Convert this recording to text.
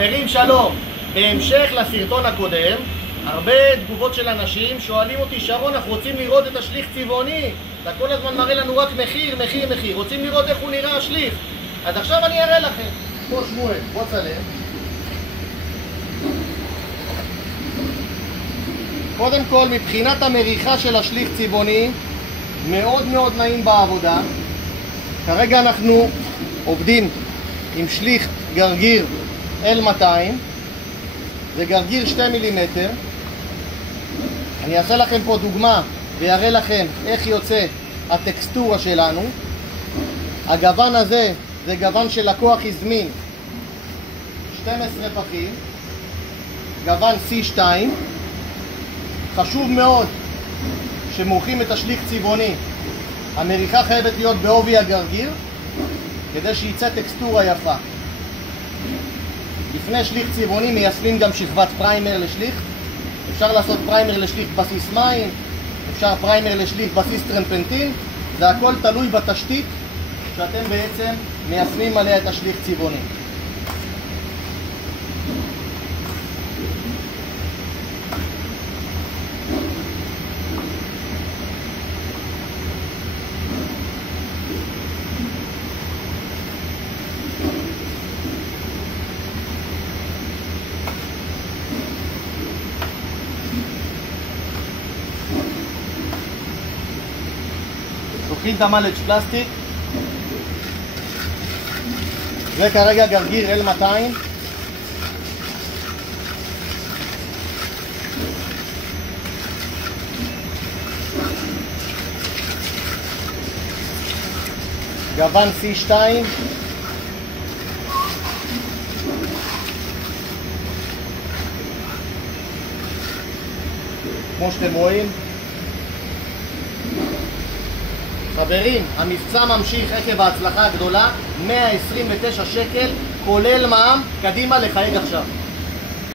חברים שלום, בהמשך לסרטון הקודם, הרבה תגובות של אנשים שואלים אותי, שרון, אנחנו רוצים לראות את השליך צבעוני, אתה כל הזמן מראה לנו רק מחיר, מחיר, מחיר, רוצים לראות איך הוא נראה השליך. אז עכשיו אני אראה לכם. פה שמואל, בוא צלם. קודם כל, מבחינת המריחה של השליך צבעוני, מאוד מאוד נעים בעבודה. כרגע אנחנו עובדים עם שליך גרגיר L200, זה גרגיר 2 מילימטר. אני אעשה לכם פה דוגמה ויראה לכם איך יוצא הטקסטורה שלנו. הגוון הזה זה גוון שלקוח הזמין, 12 פחים, גוון C2. חשוב מאוד שמורחים את השליך צבעוני, המריחה חייבת להיות בעובי הגרגיר כדי שיצא טקסטורה יפה. לפני שליך צבעוני מיישמים גם שכבת פריימר לשליך. אפשר לעשות פריימר לשליך בסיס מים, אפשר פריימר לשליך בסיס טרפנטין, זה הכל תלוי בתשתית שאתם בעצם מיישמים עליה את השליך צבעוני. לוקחים את המלט פלסטיק, זה כרגע גרגיר L200. גוון C2, כמו שאתם רואים. חברים, המבצע ממשיך עקב ההצלחה הגדולה, 129 שקל, כולל מע"מ. קדימה לחייג עכשיו.